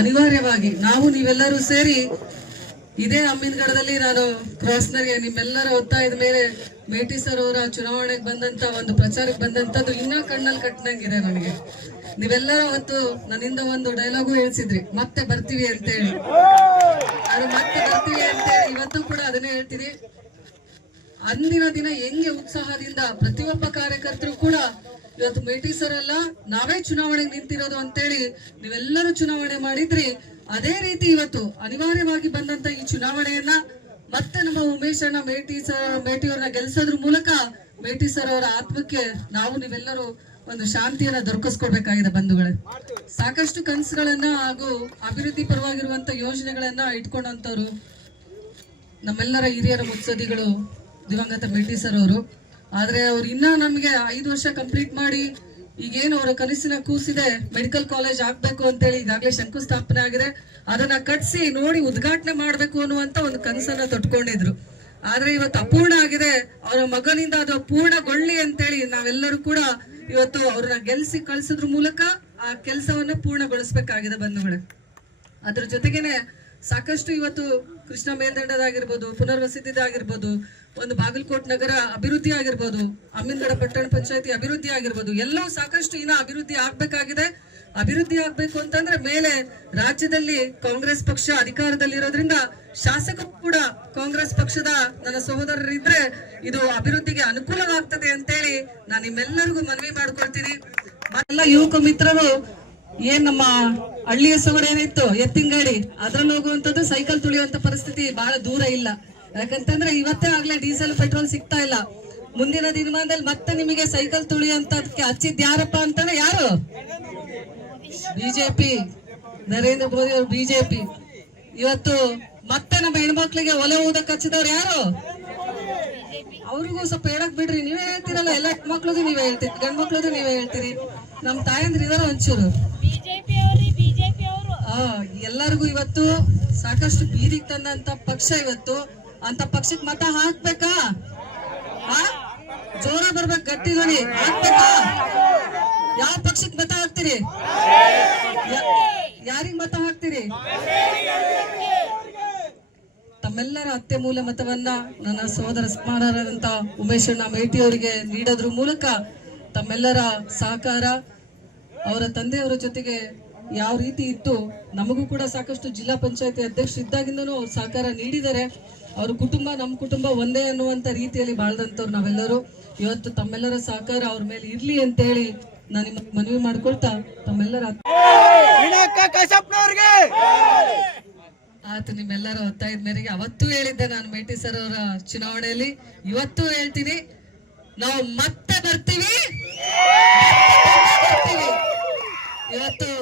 ಅನಿವಾರ್ಯವಾಗಿ ನಾವು ನೀವೆಲ್ಲರೂ ಸೇರಿ ಇದೇ ಅಮ್ಮಿನಗಡದಲ್ಲಿ ನಾನು ಕ್ರಾಸ್ನರಿಗೆ ನಿಮ್ಮೆಲ್ಲರ ಒತ್ತಾಯದ ಮೇಲೆ ಮೇಟಿ ಸರ್ ಅವರ ಚುನಾವಣೆಗೆ ಬಂದಂತ ಒಂದು ಪ್ರಚಾರಕ್ಕೆ ಬಂದಂತದ್ದು ಇನ್ನ ಕಣ್ಣಲ್ಲಿ ಕಟ್ಟಂಗಿದೆ ನನಗೆ. ನೀವೆಲ್ಲರೂ ಅವತ್ತು ನನ್ನಿಂದ ಒಂದು ಡೈಲಾಗು ಹೇಳ್ಸಿದ್ರಿ, ಮತ್ತೆ ಬರ್ತೀವಿ ಅಂತೇಳಿ. ಅದು ಮತ್ತೆ ಬರ್ತೀವಿ ಅಂತೇಳಿ ಇವತ್ತು ಕೂಡ ಅದನ್ನೇ ಹೇಳ್ತೀನಿ. ಅಂದಿನ ದಿನ ಹೆಂಗೆ ಉತ್ಸಾಹದಿಂದ ಪ್ರತಿಯೊಬ್ಬ ಕಾರ್ಯಕರ್ತರು ಕೂಡ ಇವತ್ತು ಮೇಟಿ ಸರ್ ಅಲ್ಲ ನಾವೇ ಚುನಾವಣೆಗೆ ನಿಂತಿರೋದು ಅಂತೇಳಿ ನೀವೆಲ್ಲರೂ ಚುನಾವಣೆ ಮಾಡಿದ್ರಿ. ಅದೇ ರೀತಿ ಇವತ್ತು ಅನಿವಾರ್ಯವಾಗಿ ಬಂದಂತ ಈ ಚುನಾವಣೆಯನ್ನ ಮತ್ತೆ ನಮ್ಮ ಉಮೇಶ್ ಅಣ್ಣ ಮೇಟಿಯವ್ರನ್ನ ಗೆಲ್ಸೋದ್ರ ಮೂಲಕ ಮೇಟಿ ಸರ್ ಅವರ ಆತ್ಮಕ್ಕೆ ನಾವು ನೀವೆಲ್ಲರೂ ಒಂದು ಶಾಂತಿಯನ್ನ ದೊರಕಿಸ್ಕೊಡ್ಬೇಕಾಗಿದೆ ಬಂಧುಗಳೇ. ಸಾಕಷ್ಟು ಕನಸುಗಳನ್ನ ಹಾಗೂ ಅಭಿವೃದ್ಧಿ ಪರವಾಗಿರುವಂತ ಯೋಜನೆಗಳನ್ನ ಇಟ್ಕೊಂಡಂತವ್ರು ನಮ್ಮೆಲ್ಲರ ಹಿರಿಯರ ಮುತ್ಸದಿಗಳು ದಿವಂಗತ ಮೇಟಿ ಸರ್ ಅವರು. ಆದ್ರೆ ಅವ್ರು ಇನ್ನ ನಮ್ಗೆ 5 ವರ್ಷ ಕಂಪ್ಲೀಟ್ ಮಾಡಿ ಈಗೇನು ಅವರ ಕನಸಿನ ಕೂಸಿದೆ ಮೆಡಿಕಲ್ ಕಾಲೇಜ್ ಆಗ್ಬೇಕು ಅಂತೇಳಿ ಈಗಾಗಲೇ ಶಂಕುಸ್ಥಾಪನೆ ಆಗಿದೆ. ಅದನ್ನ ಕಟ್ಸಿ ನೋಡಿ ಉದ್ಘಾಟನೆ ಮಾಡ್ಬೇಕು ಅನ್ನುವಂತ ಒಂದು ಕನಸನ್ನ ತೊಟ್ಕೊಂಡಿದ್ರು. ಆದ್ರೆ ಇವತ್ತು ಅಪೂರ್ಣ ಆಗಿದೆ. ಅವರ ಮಗನಿಂದ ಅದು ಪೂರ್ಣಗೊಳ್ಳಿ ಅಂತೇಳಿ ನಾವೆಲ್ಲರೂ ಕೂಡ ಇವತ್ತು ಅವ್ರನ್ನ ಗೆಲ್ಸಿ ಕಳ್ಸೋದ್ರ ಮೂಲಕ ಆ ಕೆಲಸವನ್ನ ಪೂರ್ಣಗೊಳಿಸ್ಬೇಕಾಗಿದೆ ಬಂಧುಗಳೇ. ಅದ್ರ ಜೊತೆಗೇನೆ ಸಾಕಷ್ಟು ಇವತ್ತು ಕೃಷ್ಣ ಮೇಲ್ದಂಡದಾಗಿರ್ಬೋದು, ಪುನರ್ವಸತಿದಾಗಿರ್ಬೋದು, ಒಂದು ಬಾಗಲಕೋಟ್ ನಗರ ಅಭಿವೃದ್ಧಿ ಆಗಿರ್ಬೋದು, ಅಮ್ಮಿನಗಡ ಪಟ್ಟಣ ಪಂಚಾಯತಿ ಅಭಿವೃದ್ಧಿ ಆಗಿರ್ಬೋದು, ಎಲ್ಲವೂ ಸಾಕಷ್ಟು ಇನ್ನ ಅಭಿವೃದ್ಧಿ ಆಗ್ಬೇಕಾಗಿದೆ. ಅಭಿವೃದ್ಧಿ ಆಗ್ಬೇಕು ಅಂತಂದ್ರೆ ಮೇಲೆ ರಾಜ್ಯದಲ್ಲಿ ಕಾಂಗ್ರೆಸ್ ಪಕ್ಷ ಅಧಿಕಾರದಲ್ಲಿರೋದ್ರಿಂದ ಶಾಸಕರು ಕೂಡ ಕಾಂಗ್ರೆಸ್ ಪಕ್ಷದ ನನ್ನ ಸಹೋದರರಿದ್ರೆ ಇದು ಅಭಿವೃದ್ಧಿಗೆ ಅನುಕೂಲವಾಗ್ತದೆ ಅಂತೇಳಿ ನಾನು ನಿಮ್ಮೆಲ್ಲರಿಗೂ ಮನವಿ ಮಾಡ್ಕೊಳ್ತೀನಿ. ಎಲ್ಲ ಯುವಕ ಮಿತ್ರರು ಏನ್ ನಮ್ಮ ಹಳ್ಳಿಯ ಸೊಗಡು ಏನಿತ್ತು ಎತ್ತಿನಗಾಡಿ ಅದ್ರಲ್ಲಿ ಹೋಗುವಂತದ್ದು ಸೈಕಲ್ ತುಳಿಯುವಂತ ಪರಿಸ್ಥಿತಿ ಬಹಳ ದೂರ ಇಲ್ಲ. ಯಾಕಂತಂದ್ರೆ ಇವತ್ತೇ ಆಗ್ಲೇ ಡೀಸೆಲ್ ಪೆಟ್ರೋಲ್ ಸಿಗ್ತಾ ಇಲ್ಲ. ಮುಂದಿನ ದಿನಮಾನದಲ್ಲಿ ಮತ್ತೆ ನಿಮಗೆ ಸೈಕಲ್ ತುಳಿಯುವಂತದಕ್ಕೆ ಹಚ್ಚಿದ್ ಯಾರಪ್ಪ ಅಂತಾನೆ ಯಾರು? ಬಿಜೆಪಿ, ನರೇಂದ್ರ ಮೋದಿ ಅವರು ಬಿಜೆಪಿ. ಇವತ್ತು ಮತ್ತೆ ನಮ್ಮ ಹೆಣ್ಮಕ್ಳಿಗೆ ಒಲೆ ಊದಕ್ ಹಚ್ಚಿದವ್ರು ಯಾರು? ಅವ್ರಿಗೂ ಸ್ವಲ್ಪ ಹೇಳಕ್ ಬಿಡ್ರಿ. ನೀವೇ ಹೇಳ್ತೀರಲ್ಲ, ಎಲ್ಲ ಹೆಣ್ಮಕ್ಳದು ನೀವೇ ಹೇಳ್ತೀರಿ, ಗಂಡ್ಮಕ್ಳದು ನೀವೇ ಹೇಳ್ತೀರಿ. ನಮ್ ತಾಯಂದ್ರ ಇದಾರ ಒಂಚೂರು. ಎಲ್ಲರಿಗೂ ಇವತ್ತು ಸಾಕಷ್ಟು ಬೀದಿಗೆ ತಂದಂತ ಪಕ್ಷ ಇವತ್ತು ಅಂತ ಪಕ್ಷಕ್ಕೆ ಮತ ಹಾಕ್ಬೇಕಾ? ಜೋರ ಬರ್ಬೇಕು, ಗಟ್ಟಿ ಧ್ವನಿ ಹಾಕ್ಬೇಕಾ? ಯಾವ ಪಕ್ಷಕ್ಕೆ ಮತ ಹಾಕ್ತೀರಿ? ಯಾರಿಗ್ ಮತ ಹಾಕ್ತೀರಿ? ತಮ್ಮೆಲ್ಲರ ಅತ್ಯಮೂಲ್ಯ ಮತವನ್ನ ನನ್ನ ಸಹೋದರ ಸ್ಮರಣರಂತ ಉಮೇಶಣ್ಣ ಮೇಟಿ ಅವರಿಗೆ ನೀಡೋದ್ರ ಮೂಲಕ ತಮ್ಮೆಲ್ಲರ ಸಹಕಾರ, ಅವರ ತಂದೆಯವರ ಜೊತೆಗೆ ಯಾವ ರೀತಿ ಇತ್ತು, ನಮಗೂ ಕೂಡ ಸಾಕಷ್ಟು ಜಿಲ್ಲಾ ಪಂಚಾಯತಿ ಅಧ್ಯಕ್ಷರು ಇದ್ದಾಗಿಂದನೂ ಅವ್ರು ಸಹಕಾರ ನೀಡಿದ್ದಾರೆ. ಅವ್ರ ಕುಟುಂಬ ನಮ್ಮ ಕುಟುಂಬ ಒಂದೇ ಅನ್ನುವಂತ ರೀತಿಯಲ್ಲಿ ಬಾಳ್ದಂತವ್ರು ನಾವೆಲ್ಲರೂ. ಇವತ್ತು ತಮ್ಮೆಲ್ಲರ ಸಹಕಾರ ಅವ್ರ ಮೇಲೆ ಇರ್ಲಿ ಅಂತ ಹೇಳಿ ನಾನು ನಿಮಗೆ ಮನವಿ ಮಾಡ್ಕೊಳ್ತಾ ತಮ್ಮೆಲ್ಲರ ಆತ ನಿಮ್ಮೆಲ್ಲರ ಒತ್ತಾಯದ ಮೇರೆಗೆ ಅವತ್ತೂ ಹೇಳಿದ್ದೆ ನಾನು ಮೇಟಿ ಸರ್ ಅವರ ಚುನಾವಣೆಯಲ್ಲಿ, ಇವತ್ತೂ ಹೇಳ್ತೀನಿ, ನಾವು ಮತ್ತೆ ಬರ್ತೀವಿ.